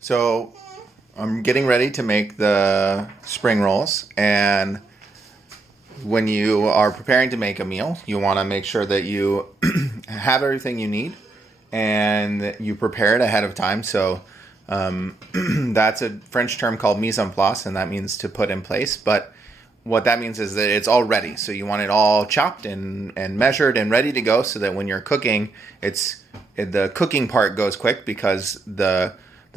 So I'm getting ready to make the spring rolls, and when you are preparing to make a meal, you want to make sure that you have everything you need and that you prepare it ahead of time. So that's a French term called mise en place, and that means to put in place. But what that means is that it's all ready. So you want it all chopped and measured and ready to go, so that when you're cooking, the cooking part goes quick, because the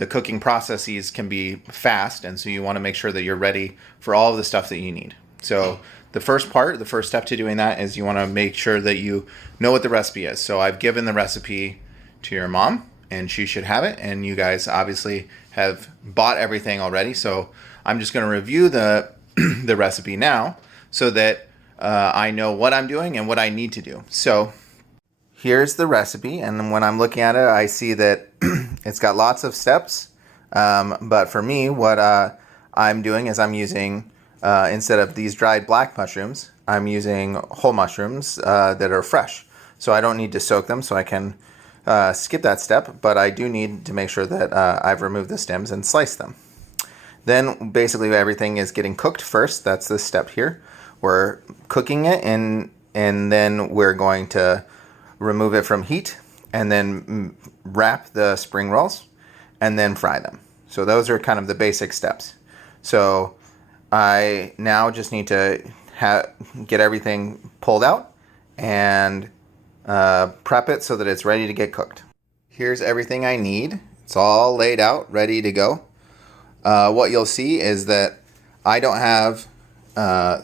cooking processes can be fast, and so you want to make sure that you're ready for all of the stuff that you need. So the first step to doing that is you want to make sure that you know what the recipe is. So I've given the recipe to your mom, and she should have it, and you guys obviously have bought everything already. So I'm just going to review the the recipe now, so that I know what I'm doing and what I need to do. So here's the recipe, and when I'm looking at it, I see that it's got lots of steps. But for me, what I'm doing is I'm using, instead of these dried black mushrooms, I'm using whole mushrooms that are fresh. So I don't need to soak them, so I can skip that step, but I do need to make sure that I've removed the stems and sliced them. Then basically everything is getting cooked first. That's this step here. We're cooking it, and then we're going to remove it from heat, and then wrap the spring rolls, and then fry them. So those are kind of the basic steps. So I now just need to get everything pulled out and prep it so that it's ready to get cooked. Here's everything I need. It's all laid out, ready to go. What you'll see is that I don't have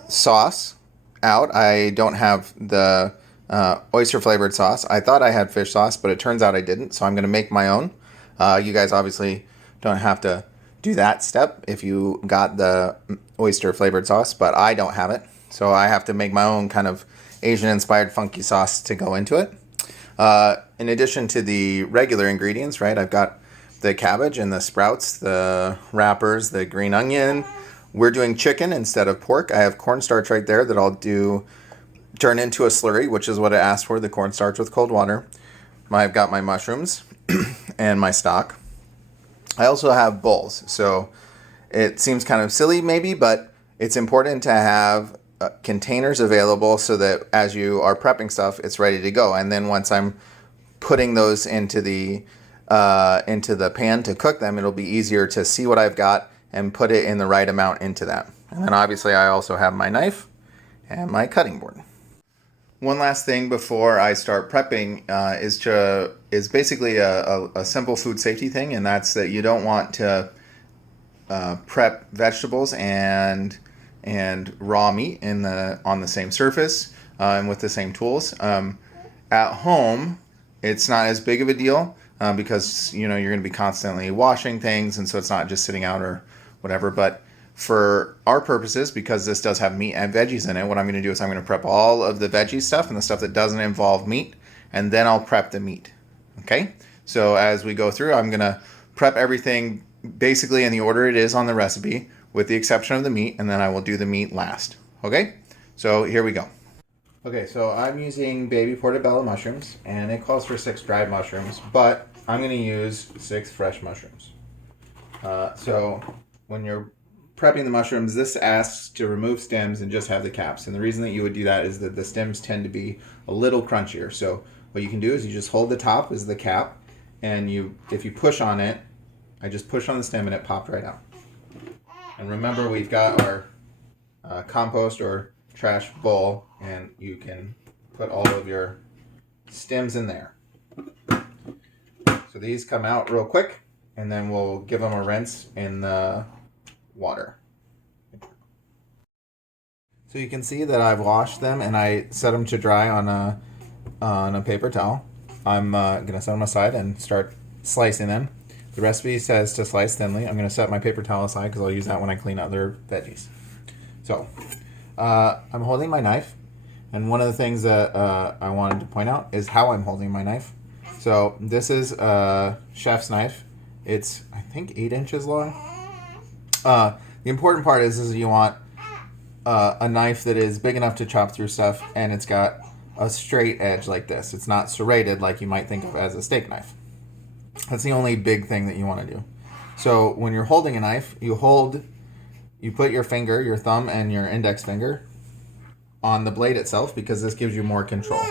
sauce out. I don't have the oyster flavored sauce. I thought I had fish sauce, but it turns out I didn't, so I'm going to make my own. You guys obviously don't have to do that step if you got the oyster flavored sauce, but I don't have it, so I have to make my own kind of Asian inspired funky sauce to go into it. In addition to the regular ingredients, right, I've got the cabbage and the sprouts, the wrappers, the green onion. We're doing chicken instead of pork. I have cornstarch right there that I'll turn into a slurry, which is what I asked for, the cornstarch with cold water. I've got my mushrooms and my stock. I also have bowls. So it seems kind of silly maybe, but it's important to have containers available so that as you are prepping stuff, it's ready to go. And then once I'm putting those into the pan to cook them, it'll be easier to see what I've got and put it in the right amount into that. And then obviously I also have my knife and my cutting board. One last thing before I start prepping is basically a simple food safety thing, and that's that you don't want to prep vegetables and raw meat on the same surface and with the same tools. At home, it's not as big of a deal because you're going to be constantly washing things, and so it's not just sitting out or whatever. But for our purposes, because this does have meat and veggies in it, what I'm going to do is I'm going to prep all of the veggie stuff and the stuff that doesn't involve meat, and then I'll prep the meat. Okay? So as we go through, I'm going to prep everything basically in the order it is on the recipe, with the exception of the meat, and then I will do the meat last. Okay? So here we go. Okay, so I'm using baby portobello mushrooms, and it calls for 6 dried mushrooms, but I'm going to use 6 fresh mushrooms. So when you're prepping the mushrooms, this asks to remove stems and just have the caps. And the reason that you would do that is that the stems tend to be a little crunchier. So what you can do is you just hold the top as the cap, and if you push on it, I just push on the stem and it popped right out. And remember, we've got our compost or trash bowl, and you can put all of your stems in there. So these come out real quick, and then we'll give them a rinse in the water. So you can see that I've washed them and I set them to dry on a paper towel. I'm going to set them aside and start slicing them. The recipe says to slice thinly. I'm going to set my paper towel aside because I'll use that when I clean other veggies. So I'm holding my knife, and one of the things that I wanted to point out is how I'm holding my knife. So this is a chef's knife. It's, I think, 8 inches long. The important part is you want a knife that is big enough to chop through stuff, and it's got a straight edge like this. It's not serrated like you might think of as a steak knife. That's the only big thing that you want to do. So when you're holding a knife, you put your finger, your thumb and your index finger on the blade itself, because this gives you more control.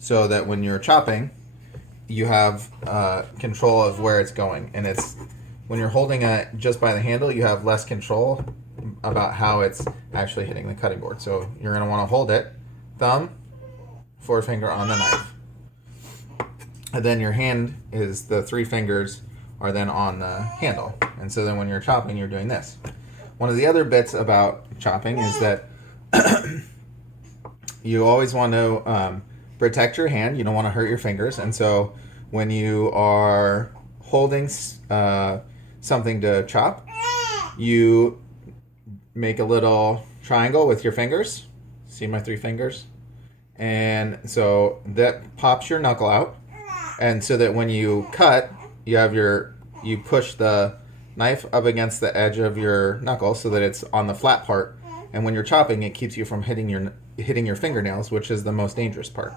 So that when you're chopping, you have control of where it's going. And when you're holding it just by the handle, you have less control about how it's actually hitting the cutting board. So you're going to want to hold it, thumb, forefinger on the knife. And then your hand is, the 3 fingers are then on the handle. And so then when you're chopping, you're doing this. One of the other bits about chopping is that you always want to protect your hand. You don't want to hurt your fingers. And so when you are holding something to chop, you make a little triangle with your fingers. See my 3 fingers? And so that pops your knuckle out. And so that when you cut, you push the knife up against the edge of your knuckle so that it's on the flat part. And when you're chopping, it keeps you from hitting your fingernails, which is the most dangerous part.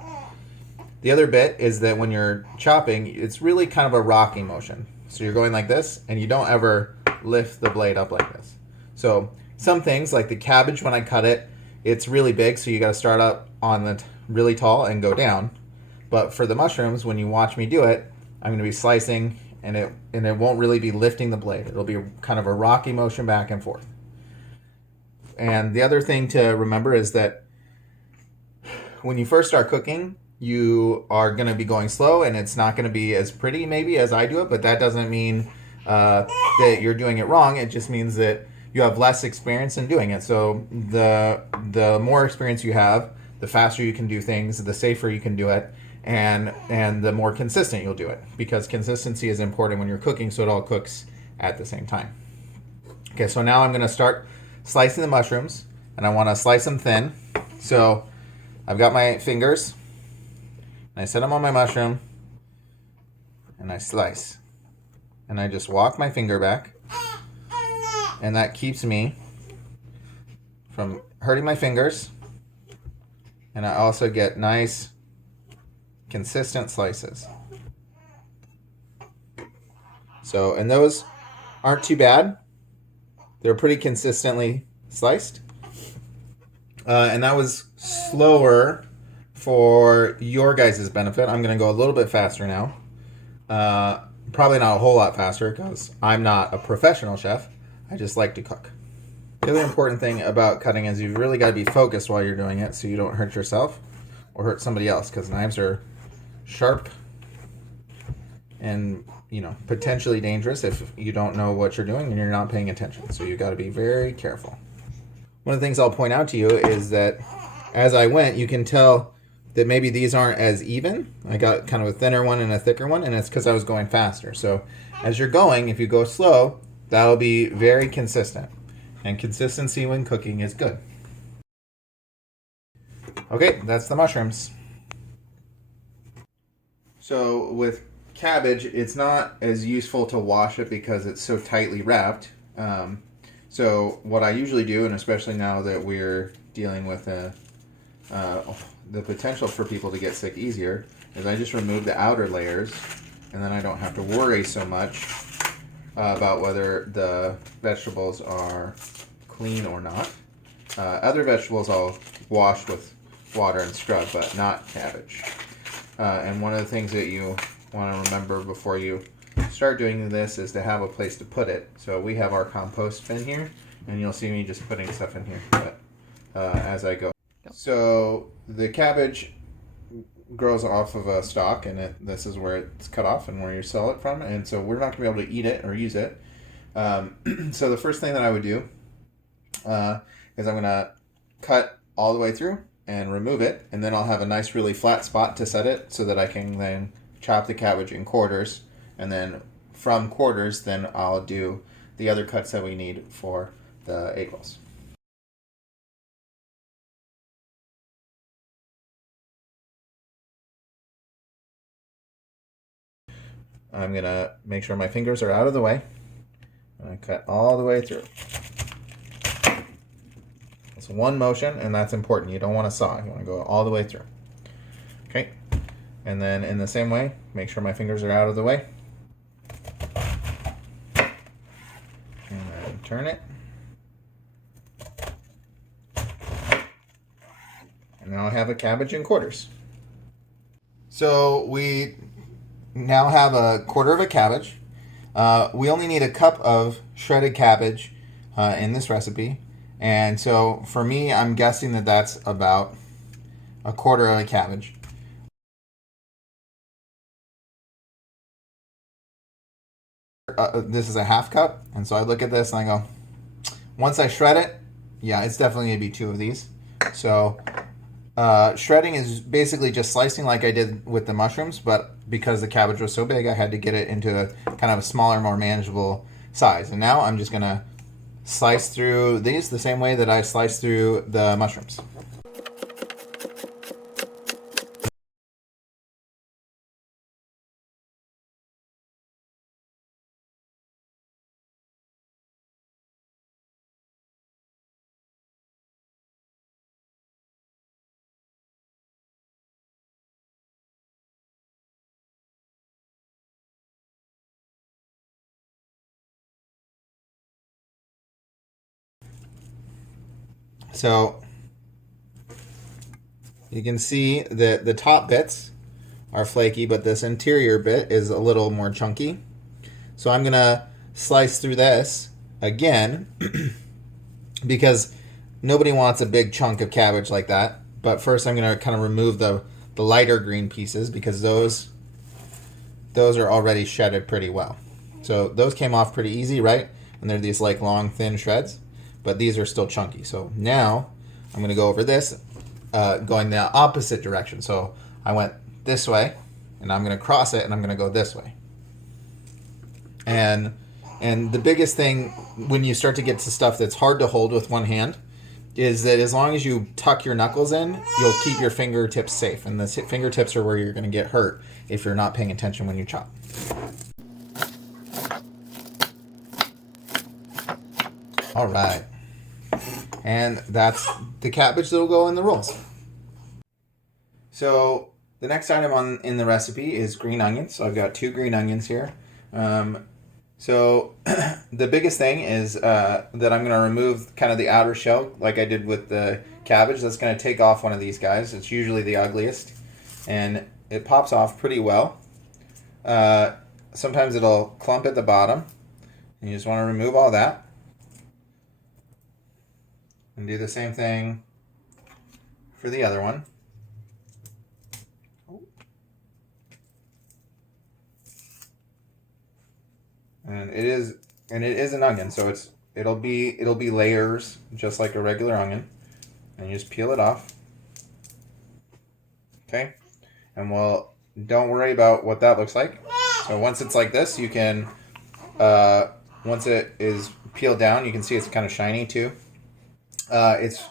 The other bit is that when you're chopping, it's really kind of a rocking motion. So you're going like this, and you don't ever lift the blade up like this. So some things, like the cabbage, when I cut it, it's really big, so you got to start up on the really tall and go down. But for the mushrooms, when you watch me do it, I'm going to be slicing, and it won't really be lifting the blade. It'll be kind of a rocky motion back and forth. And the other thing to remember is that when you first start cooking, you are going to be going slow, and it's not going to be as pretty maybe as I do it, but that doesn't mean that you're doing it wrong. It just means that you have less experience in doing it. So the more experience you have, the faster you can do things, the safer you can do it, and the more consistent you'll do it, because consistency is important when you're cooking, so it all cooks at the same time. Okay, so now I'm going to start slicing the mushrooms, and I want to slice them thin. So I've got my fingers, and I set them on my mushroom, and I slice. And I just walk my finger back, and that keeps me from hurting my fingers, and I also get nice consistent slices. So, and those aren't too bad. They're pretty consistently sliced. And that was slower for your guys' benefit. I'm going to go a little bit faster now. Probably not a whole lot faster, because I'm not a professional chef. I just like to cook. The other important thing about cutting is you've really got to be focused while you're doing it, so you don't hurt yourself or hurt somebody else, because knives are sharp and, potentially dangerous if you don't know what you're doing and you're not paying attention. So you've got to be very careful. One of the things I'll point out to you is that as I went, you can tell that maybe these aren't as even. I got kind of a thinner one and a thicker one, and it's because I was going faster. So as you're going, if you go slow, that'll be very consistent. And consistency when cooking is good. Okay, that's the mushrooms. So with cabbage, it's not as useful to wash it because it's so tightly wrapped. So what I usually do, and especially now that we're dealing with the potential for people to get sick easier, is I just remove the outer layers, and then I don't have to worry so much about whether the vegetables are clean or not. Other vegetables I'll wash with water and scrub, but not cabbage. And one of the things that you want to remember before you start doing this is to have a place to put it. So we have our compost bin here, and you'll see me just putting stuff in here as I go. So the cabbage grows off of a stalk, and this is where it's cut off and where you sell it from. And so we're not going to be able to eat it or use it. So the first thing that I would do is I'm going to cut all the way through and remove it, and then I'll have a nice really flat spot to set it so that I can then chop the cabbage in quarters, and then from quarters then I'll do the other cuts that we need for the egg rolls. I'm going to make sure my fingers are out of the way, and I cut all the way through. It's one motion, and that's important. You don't want to saw. You want to go all the way through. Okay. And then in the same way, make sure my fingers are out of the way. And then turn it. And now I have a cabbage in quarters. So we now have a quarter of a cabbage. We only need a cup of shredded cabbage in this recipe. And so for me, I'm guessing that that's about a quarter of a cabbage. This is a half cup. And so I look at this and I go, once I shred it, yeah, it's definitely going to be 2 of these. So shredding is basically just slicing like I did with the mushrooms, but because the cabbage was so big, I had to get it into a kind of a smaller, more manageable size. And now I'm just going to slice through these the same way that I sliced through the mushrooms. So you can see that the top bits are flaky, but this interior bit is a little more chunky. So I'm going to slice through this again because nobody wants a big chunk of cabbage like that. But first I'm going to kind of remove the lighter green pieces because those are already shredded pretty well. So those came off pretty easy, right? And they're these like long, thin shreds. But these are still chunky. So now I'm going to go over this, going the opposite direction. So I went this way, and I'm going to cross it, and I'm going to go this way. And the biggest thing when you start to get to stuff that's hard to hold with one hand is that as long as you tuck your knuckles in, you'll keep your fingertips safe. And the fingertips are where you're going to get hurt if you're not paying attention when you chop. All right. And that's the cabbage that will go in the rolls. So the next item in the recipe is green onions. So I've got 2 green onions here. So the biggest thing is that I'm going to remove kind of the outer shell like I did with the cabbage. That's going to take off one of these guys. It's usually the ugliest. And it pops off pretty well. Sometimes it'll clump at the bottom. And you just want to remove all that. And do the same thing for the other one. And it is an onion, so it'll be layers just like a regular onion. And you just peel it off. Okay? And don't worry about what that looks like. So once it's like this, you can once it is peeled down, you can see it's kind of shiny too. It's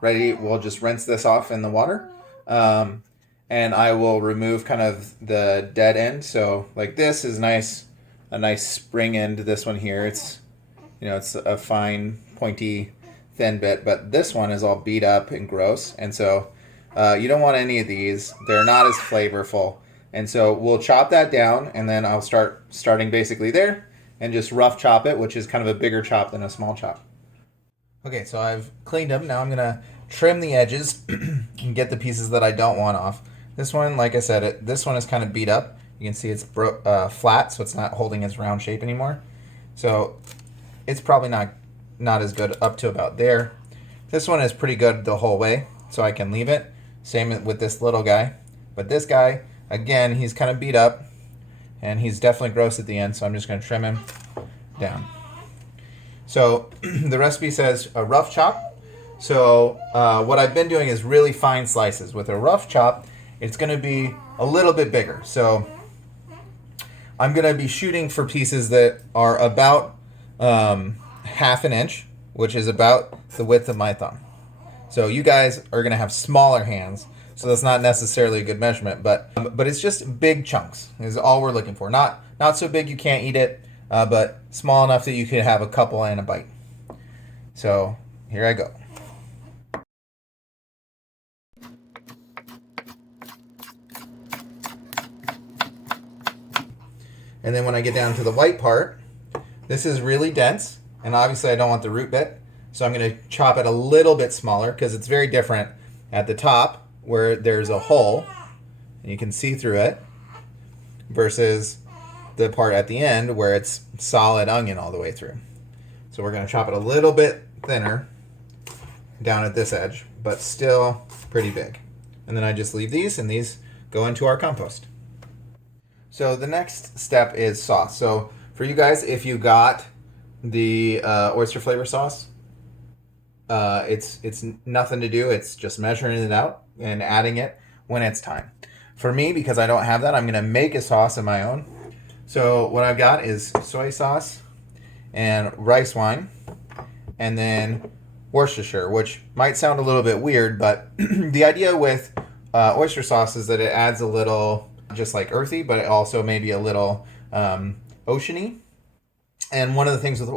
ready. We'll just rinse this off in the water. And I will remove kind of the dead end. So like this is nice, a nice spring end. This one here, it's a fine, pointy, thin bit, but this one is all beat up and gross. And so you don't want any of these. They're not as flavorful. And so we'll chop that down, and then I'll starting basically there and just rough chop it, which is kind of a bigger chop than a small chop. Okay, so I've cleaned them. Now I'm going to trim the edges and get the pieces that I don't want off. This one, like I said, this one is kind of beat up. You can see it's flat, so it's not holding its round shape anymore. So it's probably not as good up to about there. This one is pretty good the whole way, so I can leave it. Same with this little guy. But this guy, again, he's kind of beat up, and he's definitely gross at the end, so I'm just going to trim him down. So the recipe says a rough chop. So what I've been doing is really fine slices. With a rough chop, it's going to be a little bit bigger. So I'm going to be shooting for pieces that are about half an inch, which is about the width of my thumb. So you guys are going to have smaller hands, so that's not necessarily a good measurement, but it's just big chunks is all we're looking for. Not so big you can't eat it, but small enough that you could have a couple and a bite. So here I go. And then when I get down to the white part, this is really dense, And obviously I don't want the root bit, so I'm going to chop it a little bit smaller because it's very different at the top where there's a hole and you can see through it versus the part at the end where it's solid onion all the way through. So we're going to chop it a little bit thinner down at this edge, but still pretty big. And then I just leave these, and these go into our compost. So the next step is sauce. So for you guys, if you got the oyster flavor sauce, it's nothing to do. It's just measuring it out and adding it when it's time. For me, because I don't have that, I'm going to make a sauce of my own. So what I've got is soy sauce and rice wine, and then Worcestershire, which might sound a little bit weird, but the idea with oyster sauce is that it adds a little, just like earthy, but it also maybe a little oceany. And one of the things with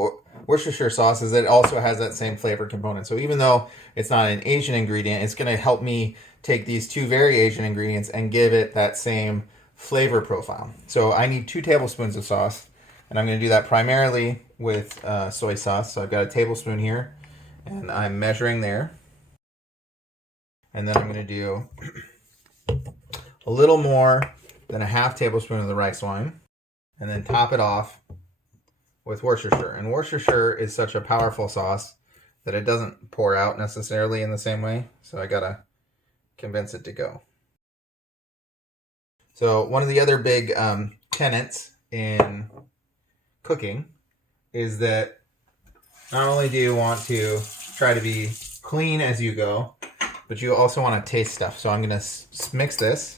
Worcestershire sauce is that it also has that same flavor component. So even though it's not an Asian ingredient, it's going to help me take these two very Asian ingredients and give it that same flavor profile. So I need 2 tablespoons of sauce, and I'm going to do that primarily with soy sauce. So I've got a tablespoon here, and I'm measuring there. And then I'm going to do a little more than a half tablespoon of the rice wine, and then top it off with Worcestershire. And Worcestershire is such a powerful sauce that it doesn't pour out necessarily in the same way. So I gotta convince it to go. So one of the other big tenets in cooking is that not only do you want to try to be clean as you go, but you also want to taste stuff. So I'm gonna mix this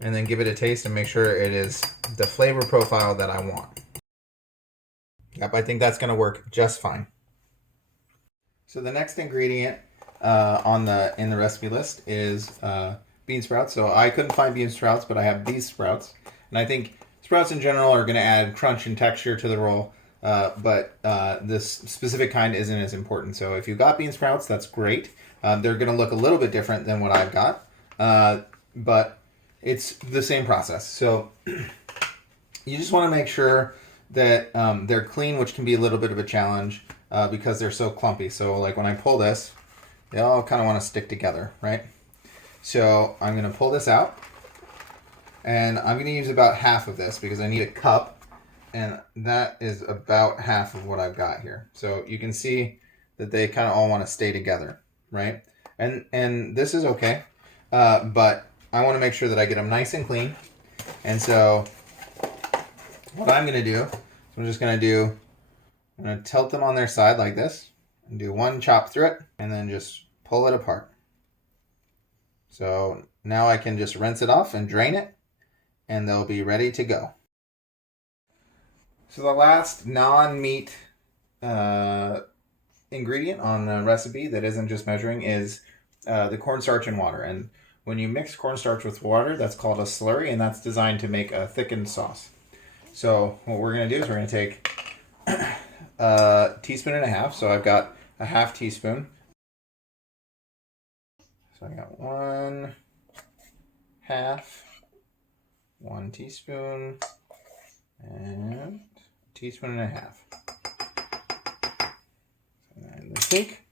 and then give it a taste and make sure it is the flavor profile that I want. Yep, I think that's going to work just fine. So the next ingredient in the recipe list is bean sprouts. So I couldn't find bean sprouts, but I have these sprouts. And I think sprouts in general are going to add crunch and texture to the roll, but this specific kind isn't as important. So if you got bean sprouts, that's great. They're going to look a little bit different than what I've got, but it's the same process. So you just want to make sure that they're clean, which can be a little bit of a challenge because they're so clumpy. So like when I pull this, they all kind of want to stick together, right? So I'm going to pull this out, and I'm going to use about half of this because I need a cup, and that is about half of what I've got here. So you can see that they kind of all want to stay together, right? And this is okay, but I want to make sure that I get them nice and clean. And so what I'm going to do, I'm going to tilt them on their side like this and do one chop through it and then just pull it apart. So now I can just rinse it off and drain it, and they'll be ready to go. So the last non-meat ingredient on the recipe that isn't just measuring is the cornstarch and water. And when you mix cornstarch with water, that's called a slurry, and that's designed to make a thickened sauce. So what we're going to do is we're going to take a teaspoon and a half. So I've got a half teaspoon. So I got 1 teaspoon, and a teaspoon and a half. And the sink.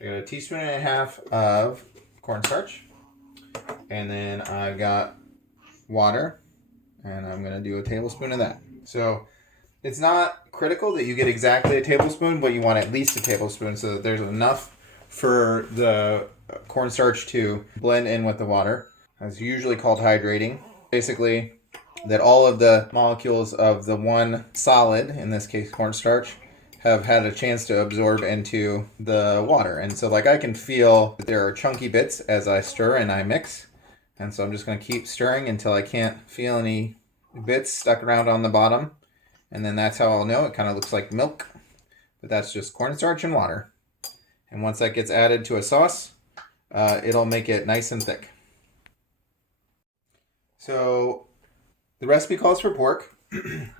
I got a teaspoon and a half of cornstarch, and then I've got water, and I'm going to do a tablespoon of that. So it's not critical that you get exactly a tablespoon, but you want at least a tablespoon so that there's enough for the cornstarch to blend in with the water. It's usually called hydrating. Basically, that all of the molecules of the one solid, in this case cornstarch, have had a chance to absorb into the water. And so like I can feel that there are chunky bits as I stir and I mix. And so I'm just going to keep stirring until I can't feel any bits stuck around on the bottom. And then that's how I'll know. It kind of looks like milk, but that's just cornstarch and water. And once that gets added to a sauce, it'll make it nice and thick. So the recipe calls for pork,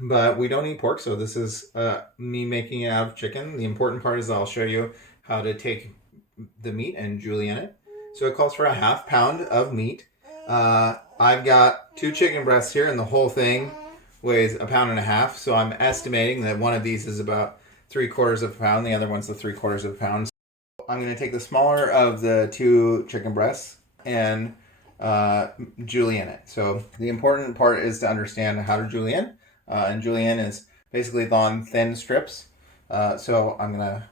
but we don't eat pork. So this is me making it out of chicken. The important part is I'll show you how to take the meat and julienne it. So it calls for a ½ pound of meat. I've got 2 chicken breasts here, and the whole thing weighs 1.5 pounds. So I'm estimating that one of these is about 3/4 of a pound. The other one's the 3/4 of a pound. So I'm going to take the smaller of the 2 chicken breasts and julienne it. So the important part is to understand how to julienne. And julienne is basically on thin strips. So I'm going to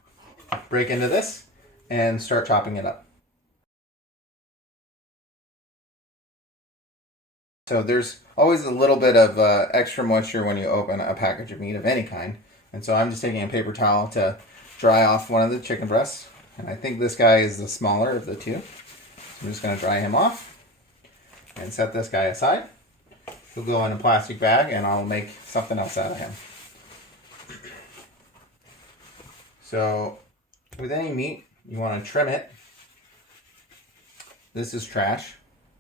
break into this and start chopping it up. So there's always a little bit of extra moisture when you open a package of meat of any kind. And so I'm just taking a paper towel to dry off one of the chicken breasts. And I think this guy is the smaller of the 2. So I'm just going to dry him off and set this guy aside. He'll go in a plastic bag and I'll make something else out of him. So with any meat, you want to trim it. This is trash.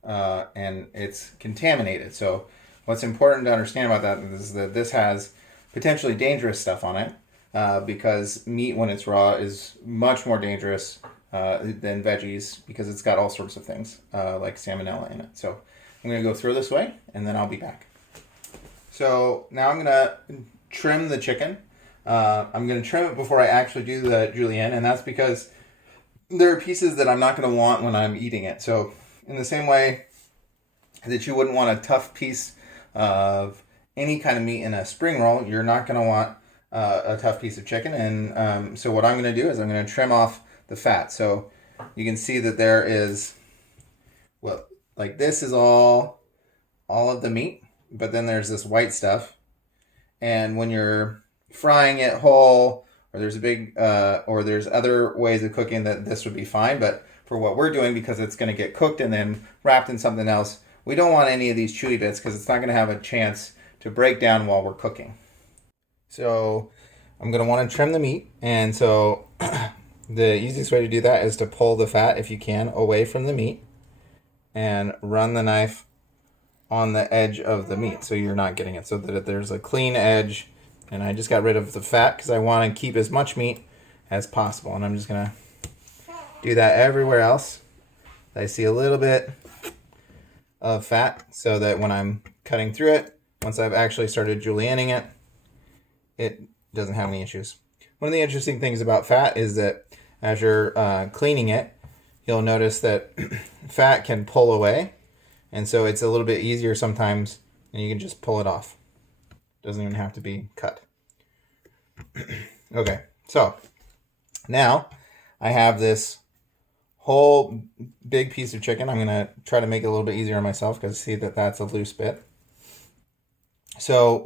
And it's contaminated. So what's important to understand about that is that this has potentially dangerous stuff on it, because meat when it's raw is much more dangerous than veggies because it's got all sorts of things like salmonella in it. So I'm going to go through this way and then I'll be back. So now I'm going to trim the chicken. I'm going to trim it before I actually do the julienne, and that's because there are pieces that I'm not going to want when I'm eating it. So in the same way that you wouldn't want a tough piece of any kind of meat in a spring roll, you're not going to want a tough piece of chicken. And so what I'm going to do is I'm going to trim off the fat. So you can see that there is, well, like this is all of the meat, but then there's this white stuff. And when you're frying it whole, or there's a big, or there's other ways of cooking that this would be fine, but for what we're doing, because it's going to get cooked and then wrapped in something else, we don't want any of these chewy bits because it's not going to have a chance to break down while we're cooking. So I'm going to want to trim the meat, and so the easiest way to do that is to pull the fat, if you can, away from the meat and run the knife on the edge of the meat so you're not getting it, so that there's a clean edge. And I just got rid of the fat because I want to keep as much meat as possible, and I'm just going to do that everywhere else. I see a little bit of fat so that when I'm cutting through it, once I've actually started julienning it, it doesn't have any issues. One of the interesting things about fat is that as you're cleaning it, you'll notice that fat can pull away, and so it's a little bit easier sometimes, and you can just pull it off. Doesn't even have to be cut. Okay, so now I have this whole big piece of chicken. I'm going to try to make it a little bit easier on myself because see that that's a loose bit. So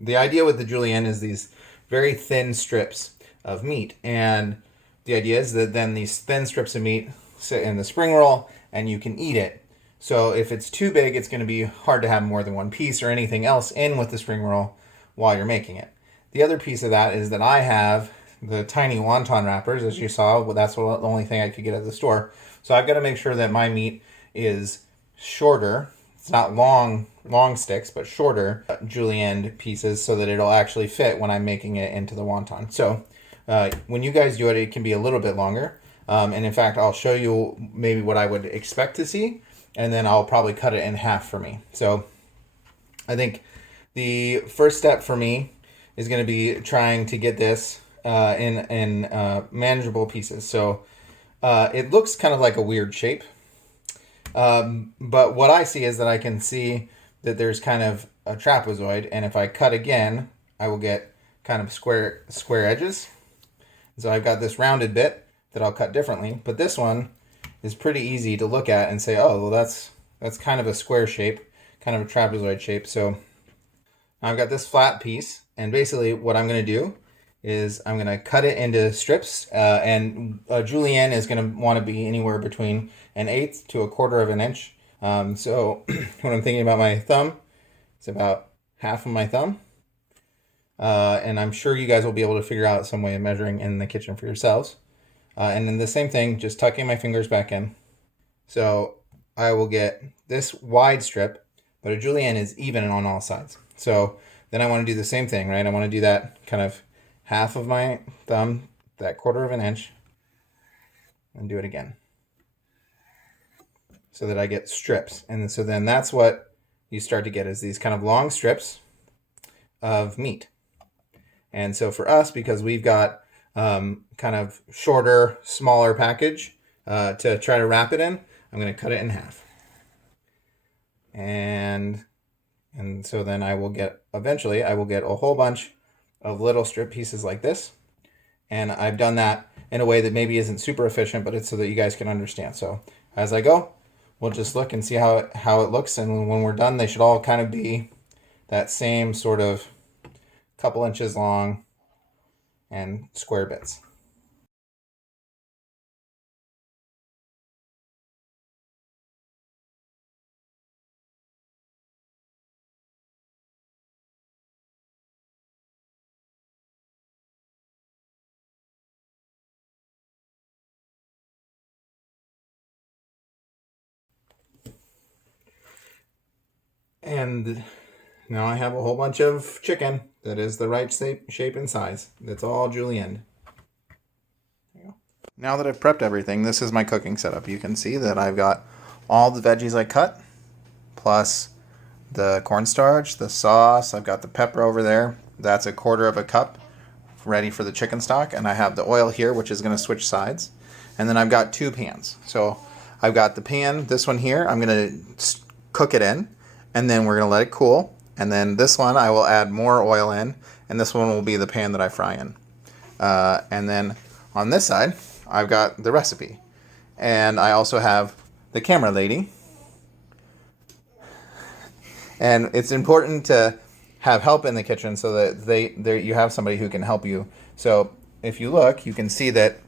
the idea with the julienne is these very thin strips of meat. And the idea is that then these thin strips of meat sit in the spring roll and you can eat it. So if it's too big, it's going to be hard to have more than one piece or anything else in with the spring roll while you're making it. The other piece of that is that I have the tiny wonton wrappers, as you saw. Well, that's the only thing I could get at the store. So I've got to make sure that my meat is shorter. It's not long sticks, but shorter julienne pieces so that it'll actually fit when I'm making it into the wonton. So when you guys do it, it can be a little bit longer. And in fact, I'll show you maybe what I would expect to see, and then I'll probably cut it in half for me. So I think the first step for me is going to be trying to get this in manageable pieces. So it looks kind of like a weird shape. But what I see is that I can see that there's kind of a trapezoid, and if I cut again, I will get kind of square edges. So I've got this rounded bit that I'll cut differently, but this one is pretty easy to look at and say, oh, well, that's kind of a square shape, kind of a trapezoid shape. So I've got this flat piece, and basically what I'm going to do is I'm going to cut it into strips, and a julienne is going to want to be anywhere between 1/8 to 1/4 of an inch. So when I'm thinking about my thumb, it's about half of my thumb. And I'm sure you guys will be able to figure out some way of measuring in the kitchen for yourselves. And then the same thing, just tucking my fingers back in. So I will get this wide strip, but a julienne is even on all sides. So then I want to do the same thing, right? I want to do that kind of half of my thumb, that 1/4 of an inch, and do it again, so that I get strips. And so then that's what you start to get, is these kind of long strips of meat. And so for us, because we've got kind of shorter, smaller package to try to wrap it in, I'm going to cut it in half. And so then eventually I will get a whole bunch of little strip pieces like this. And I've done that in a way that maybe isn't super efficient, but it's so that you guys can understand. So as I go, we'll just look and see how it looks. And when we're done, they should all kind of be that same sort of couple inches long and square bits. And now I have a whole bunch of chicken that is the right shape and size. That's all julienne. There you go. Now that I've prepped everything, this is my cooking setup. You can see that I've got all the veggies I cut, plus the cornstarch, the sauce. I've got the pepper over there. That's 1/4 cup ready for the chicken stock. And I have the oil here, which is going to switch sides. And then I've got 2 pans. So I've got the pan, this one here, I'm going to cook it in. And then we're going to let it cool. And then this one, I will add more oil in. And this one will be the pan that I fry in. And then on this side, I've got the recipe. And I also have the camera lady. And it's important to have help in the kitchen so that you have somebody who can help you. So if you look, you can see that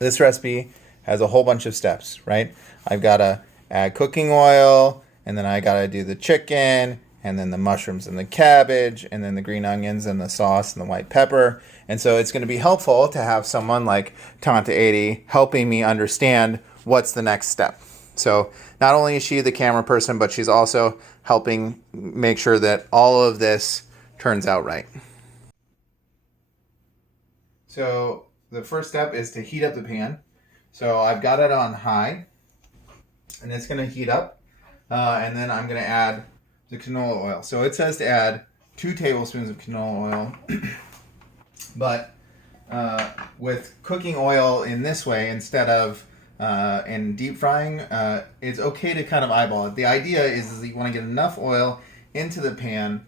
this recipe has a whole bunch of steps, right? I've got to add cooking oil, and then I got to do the chicken, and then the mushrooms and the cabbage, and then the green onions and the sauce and the white pepper. And so it's going to be helpful to have someone like Tante Adi helping me understand what's the next step. So not only is she the camera person, but she's also helping make sure that all of this turns out right. So the first step is to heat up the pan. So I've got it on high, and it's going to heat up. And then I'm going to add the canola oil. So it says to add 2 tablespoons of canola oil. But with cooking oil in this way, instead of in deep frying, it's okay to kind of eyeball it. The idea is that you want to get enough oil into the pan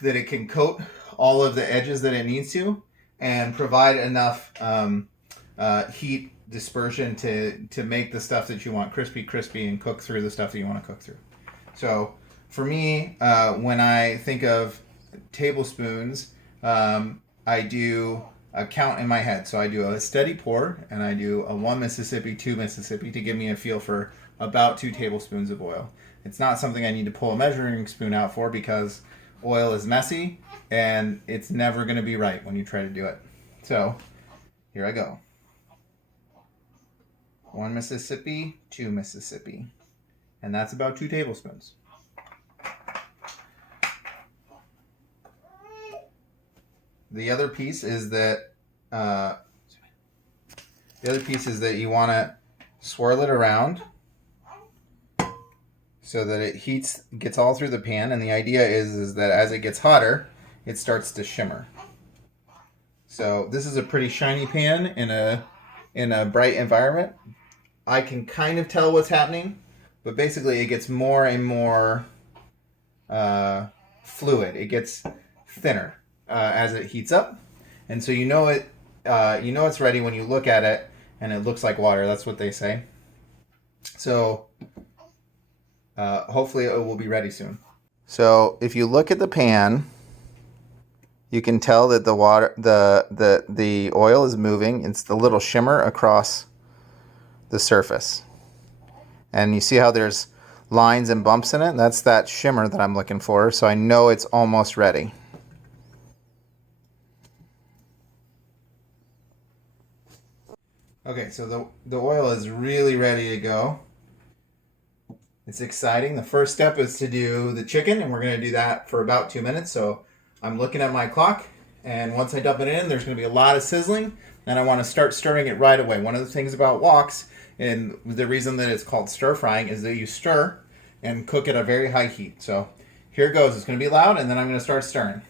that it can coat all of the edges that it needs to and provide enough heat dispersion to make the stuff that you want crispy and cook through the stuff that you want to cook through. So for me, when I think of tablespoons, I do a count in my head. So I do a steady pour, and I do a 1 Mississippi, 2 Mississippi to give me a feel for about 2 tablespoons of oil. It's not something I need to pull a measuring spoon out for because oil is messy and it's never going to be right when you try to do it. So here I go. 1 Mississippi, 2 Mississippi. And that's about 2 tablespoons. The other piece is that you want to swirl it around so that it gets all through the pan. And the idea is that as it gets hotter, it starts to shimmer. So this is a pretty shiny pan in a bright environment. I can kind of tell what's happening, but basically it gets more and more fluid. It gets thinner as it heats up, and so you know it's ready when you look at it, and it looks like water. That's what they say. So hopefully it will be ready soon. So if you look at the pan, you can tell that the oil is moving. It's the little shimmer across the surface. And you see how there's lines and bumps in it? That's that shimmer that I'm looking for. So I know it's almost ready. Okay, so the oil is really ready to go. It's exciting. The first step is to do the chicken, and we're going to do that for about 2 minutes. So I'm looking at my clock, and once I dump it in, there's going to be a lot of sizzling, and I want to start stirring it right away. One of the things about woks, and the reason that it's called stir frying, is that you stir and cook at a very high heat. So here goes. It's going to be loud, and then I'm going to start stirring.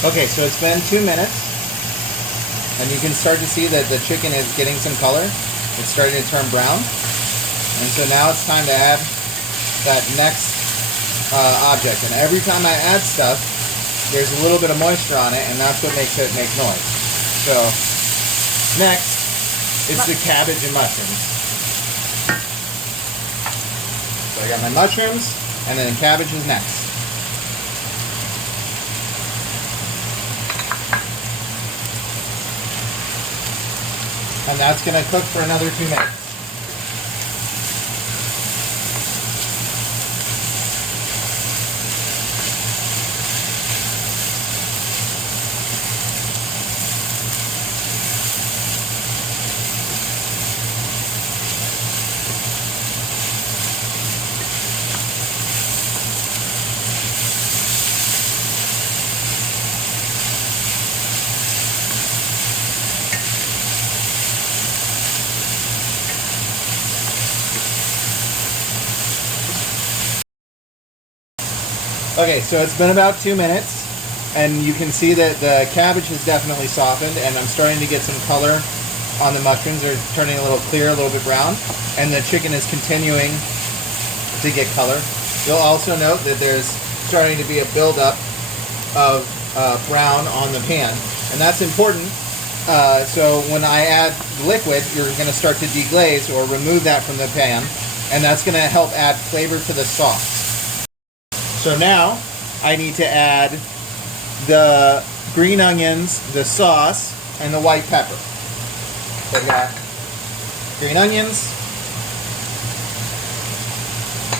Okay, so it's been 2 minutes, and you can start to see that the chicken is getting some color. It's starting to turn brown. And so now it's time to add that next object. And every time I add stuff, there's a little bit of moisture on it, and that's what makes it make noise. So next, it's the cabbage and mushrooms. So I got my mushrooms, and then cabbage is next. And that's going to cook for another 2 minutes. Okay, so it's been about 2 minutes, and you can see that the cabbage has definitely softened, and I'm starting to get some color on the mushrooms. They're turning a little clear, a little bit brown, and the chicken is continuing to get color. You'll also note that there's starting to be a buildup of brown on the pan, and that's important. So when I add liquid, you're going to start to deglaze or remove that from the pan, and that's going to help add flavor to the sauce. So now I need to add the green onions, the sauce, and the white pepper. So I got green onions,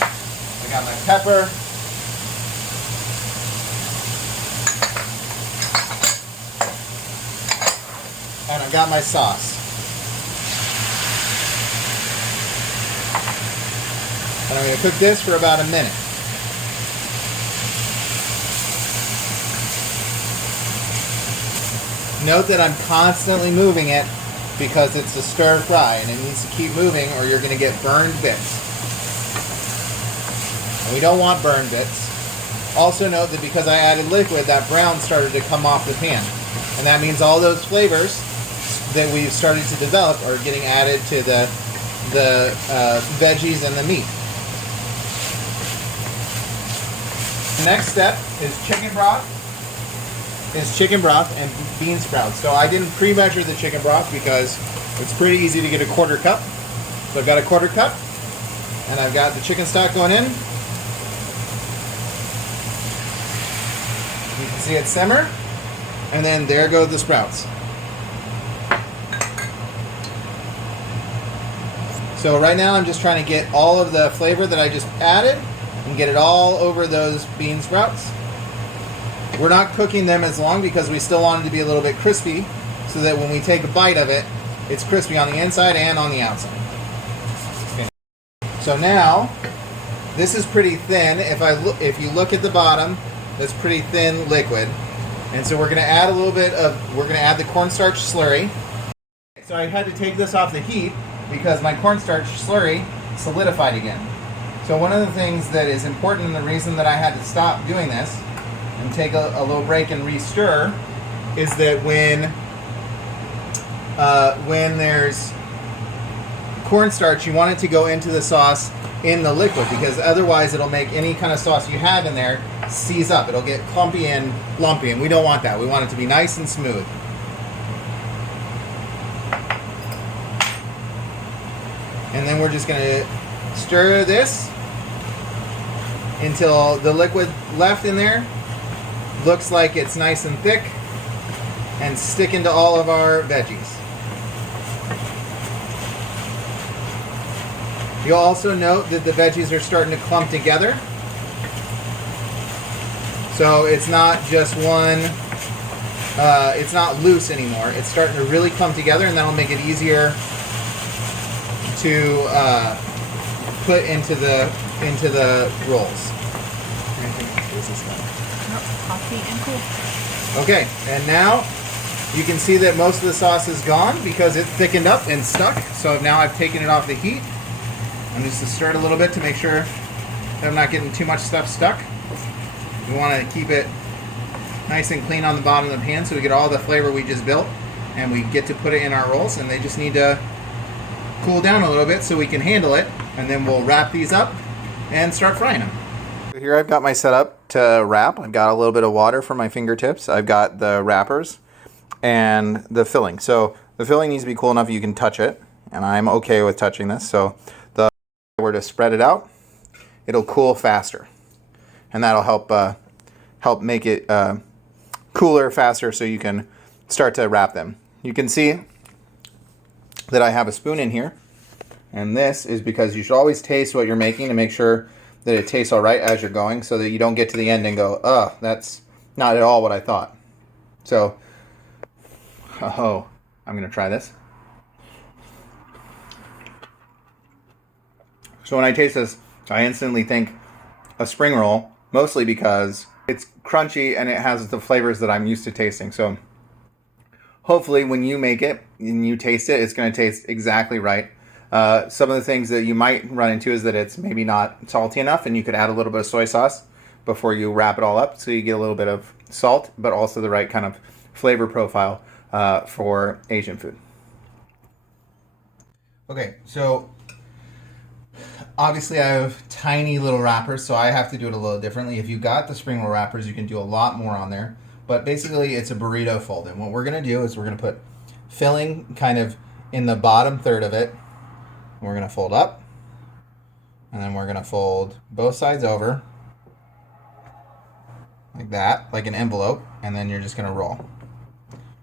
I got my pepper, and I've got my sauce. And I'm going to cook this for about a minute. Note that I'm constantly moving it because it's a stir fry and it needs to keep moving or you're going to get burned bits. And we don't want burned bits. Also note that because I added liquid, that brown started to come off the pan. And that means all those flavors that we've started to develop are getting added to the veggies and the meat. The next step is chicken broth. And bean sprouts. So I didn't pre-measure the chicken broth because it's pretty easy to get a 1/4 cup. So I've got a 1/4 cup, and I've got the chicken stock going in. You can see it simmer, and then there go the sprouts. So right now I'm just trying to get all of the flavor that I just added and get it all over those bean sprouts. We're not cooking them as long because we still want it to be a little bit crispy so that when we take a bite of it, it's crispy on the inside and on the outside. Okay. So now, this is pretty thin. If you look at the bottom, that's pretty thin liquid. And so we're going to add the cornstarch slurry. So I had to take this off the heat because my cornstarch slurry solidified again. So one of the things that is important and the reason that I had to stop doing this and take a little break and re-stir is that when there's cornstarch, you want it to go into the sauce in the liquid because otherwise it'll make any kind of sauce you have in there seize up. It'll get clumpy and lumpy, and we don't want that. We want it to be nice and smooth. And then we're just going to stir this until the liquid left in there looks like it's nice and thick and stick into all of our veggies. You'll also note that the veggies are starting to clump together. So it's not just one, it's not loose anymore. It's starting to really clump together, and that'll make it easier to put into the rolls. Okay, and now you can see that most of the sauce is gone because it thickened up and stuck. So now I've taken it off the heat. I'm just to stir it a little bit to make sure that I'm not getting too much stuff stuck. We want to keep it nice and clean on the bottom of the pan so we get all the flavor we just built, and we get to put it in our rolls, and they just need to cool down a little bit so we can handle it, and then we'll wrap these up and start frying them. Here I've got my setup to wrap. I've got a little bit of water for my fingertips. I've got the wrappers and the filling. So the filling needs to be cool enough you can touch it, and I'm okay with touching this. So if I were to spread it out, it'll cool faster, and that'll help make it cooler faster so you can start to wrap them. You can see that I have a spoon in here, and this is because you should always taste what you're making to make sure that it tastes all right as you're going, so that you don't get to the end and go, oh, that's not at all what I thought. So, I'm going to try this. So when I taste this, I instantly think a spring roll, mostly because it's crunchy and it has the flavors that I'm used to tasting. So hopefully when you make it and you taste it, it's going to taste exactly right. Some of the things that you might run into is that it's maybe not salty enough, and you could add a little bit of soy sauce before you wrap it all up, so you get a little bit of salt, but also the right kind of flavor profile for Asian food. Okay, so obviously I have tiny little wrappers, so I have to do it a little differently. If you got the spring roll wrappers, you can do a lot more on there, but basically it's a burrito fold, and what we're going to do is we're going to put filling kind of in the bottom third of it. We're going to fold up, and then we're going to fold both sides over like that, like an envelope, and then you're just going to roll.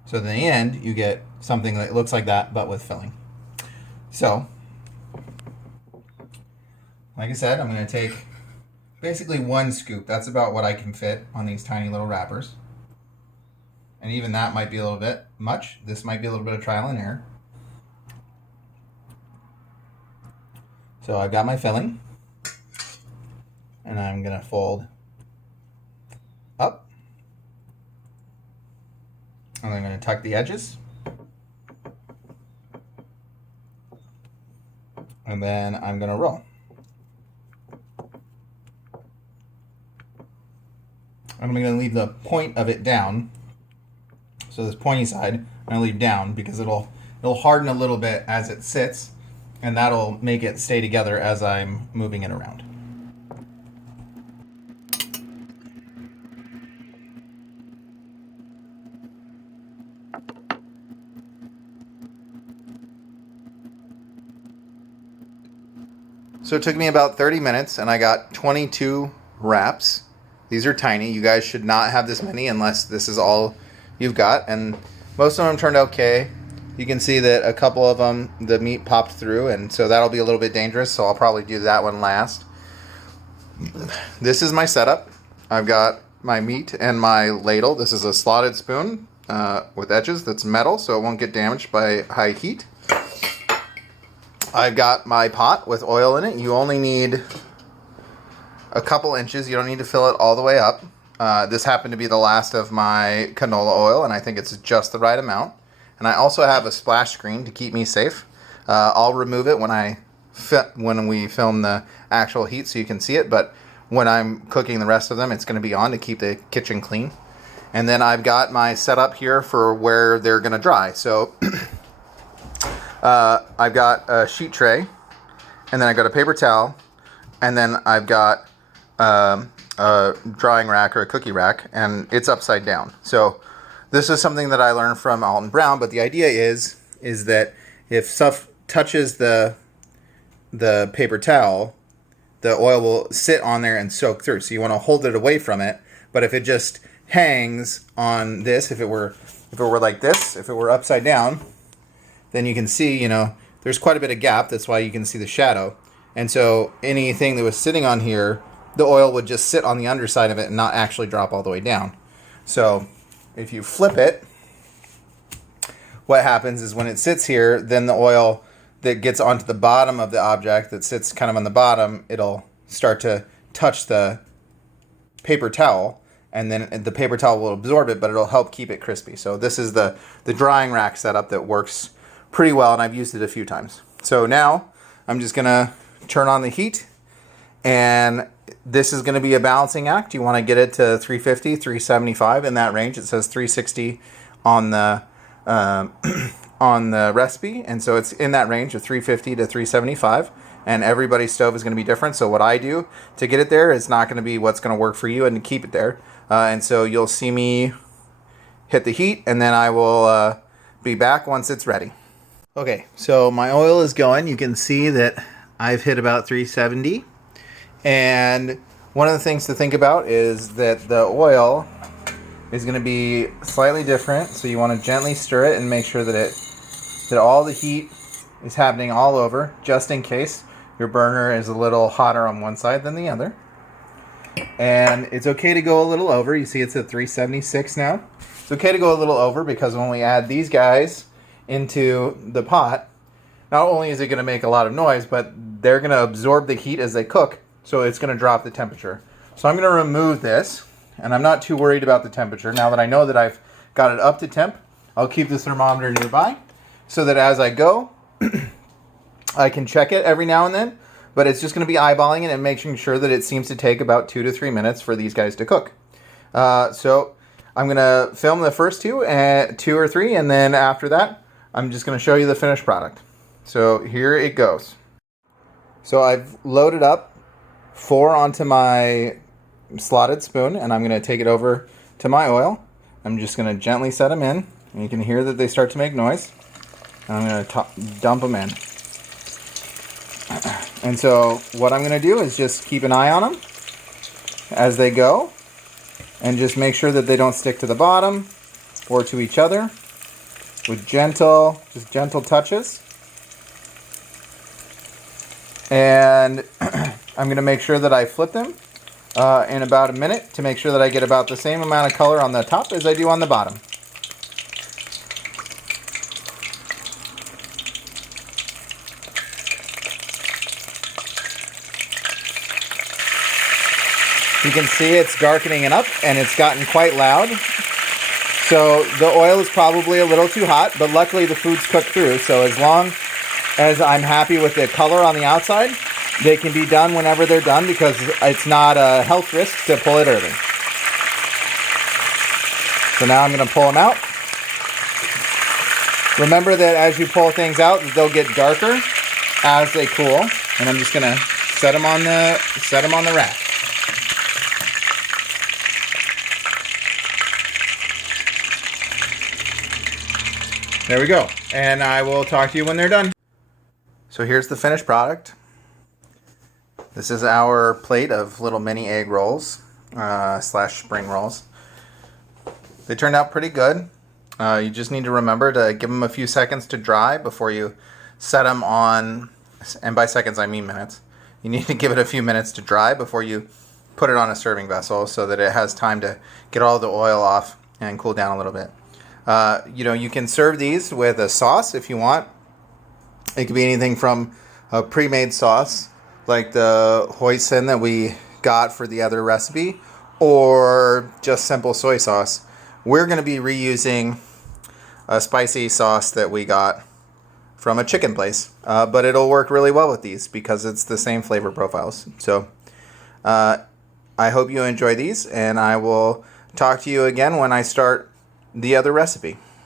So in the end, you get something that looks like that, but with filling. So, like I said, I'm going to take basically one scoop. That's about what I can fit on these tiny little wrappers. And even that might be a little bit much. This might be a little bit of trial and error. So I've got my filling, and I'm going to fold up, and I'm going to tuck the edges, and then I'm going to roll. I'm going to leave the point of it down, so this pointy side I'm going to leave down because it'll harden a little bit as it sits, and that'll make it stay together as I'm moving it around. So it took me about 30 minutes, and I got 22 wraps. These are tiny. You guys should not have this many unless this is all you've got, and most of them turned out okay. You can see that a couple of them, the meat popped through, and so that'll be a little bit dangerous, so I'll probably do that one last. This is my setup. I've got my meat and my ladle. This is a slotted spoon with edges that's metal, so it won't get damaged by high heat. I've got my pot with oil in it. You only need a couple inches. You don't need to fill it all the way up. This happened to be the last of my canola oil, and I think it's just the right amount. And I also have a splash screen to keep me safe. I'll remove it when we film the actual heat so you can see it, but when I'm cooking the rest of them, it's going to be on to keep the kitchen clean. And then I've got my setup here for where they're going to dry. So I've got a sheet tray, and then I've got a paper towel, and then I've got a drying rack or a cookie rack, and it's upside down. So this is something that I learned from Alton Brown, but the idea is that if stuff touches the paper towel, the oil will sit on there and soak through. So you want to hold it away from it, but if it just hangs on this, if it were like this, if it were upside down, then you can see, there's quite a bit of gap. That's why you can see the shadow. And so anything that was sitting on here, the oil would just sit on the underside of it and not actually drop all the way down. So if you flip it, what happens is when it sits here, then the oil that gets onto the bottom of the object that sits kind of on the bottom, it'll start to touch the paper towel, and then the paper towel will absorb it, but it'll help keep it crispy. So this is the drying rack setup that works pretty well, and I've used it a few times. So now I'm just gonna turn on the heat, and this is going to be a balancing act. You want to get it to 350, 375 in that range. It says 360 on the on the recipe, and so it's in that range of 350 to 375. And everybody's stove is going to be different. So what I do to get it there is not going to be what's going to work for you, and to keep it there. And so you'll see me hit the heat, and then I will be back once it's ready. Okay, so my oil is going. You can see that I've hit about 370. And one of the things to think about is that the oil is going to be slightly different. So you want to gently stir it and make sure that all the heat is happening all over, just in case your burner is a little hotter on one side than the other. And it's okay to go a little over. You see it's at 376 now. It's okay to go a little over because when we add these guys into the pot, not only is it going to make a lot of noise, but they're going to absorb the heat as they cook, so it's going to drop the temperature. So I'm going to remove this, and I'm not too worried about the temperature. Now that I know that I've got it up to temp, I'll keep the thermometer nearby so that as I go, I can check it every now and then, but it's just going to be eyeballing it and making sure that it seems to take about 2 to 3 minutes for these guys to cook. So I'm going to film the first two or three, and then after that, I'm just going to show you the finished product. So here it goes. So I've loaded up 4 onto my slotted spoon, and I'm going to take it over to my oil. I'm just going to gently set them in, and you can hear that they start to make noise. And I'm going to dump them in. And so what I'm going to do is just keep an eye on them as they go, and just make sure that they don't stick to the bottom or to each other with gentle touches. And I'm going to make sure that I flip them in about a minute to make sure that I get about the same amount of color on the top as I do on the bottom. You can see it's darkening it up, and it's gotten quite loud. So the oil is probably a little too hot, but luckily the food's cooked through. So as long as I'm happy with the color on the outside, they can be done whenever they're done because it's not a health risk to pull it early. So now I'm going to pull them out. Remember that as you pull things out, they'll get darker as they cool. And I'm just going to set them on the rack. There we go. And I will talk to you when they're done. So here's the finished product. This is our plate of little mini egg rolls / spring rolls. They turned out pretty good. You just need to remember to give them a few seconds to dry before you set them on, and by seconds I mean minutes. You need to give it a few minutes to dry before you put it on a serving vessel so that it has time to get all the oil off and cool down a little bit. You can serve these with a sauce if you want. It could be anything from a pre-made sauce like the hoisin that we got for the other recipe, or just simple soy sauce. We're going to be reusing a spicy sauce that we got from a chicken place, but it'll work really well with these because it's the same flavor profiles. So I hope you enjoy these, and I will talk to you again when I start the other recipe.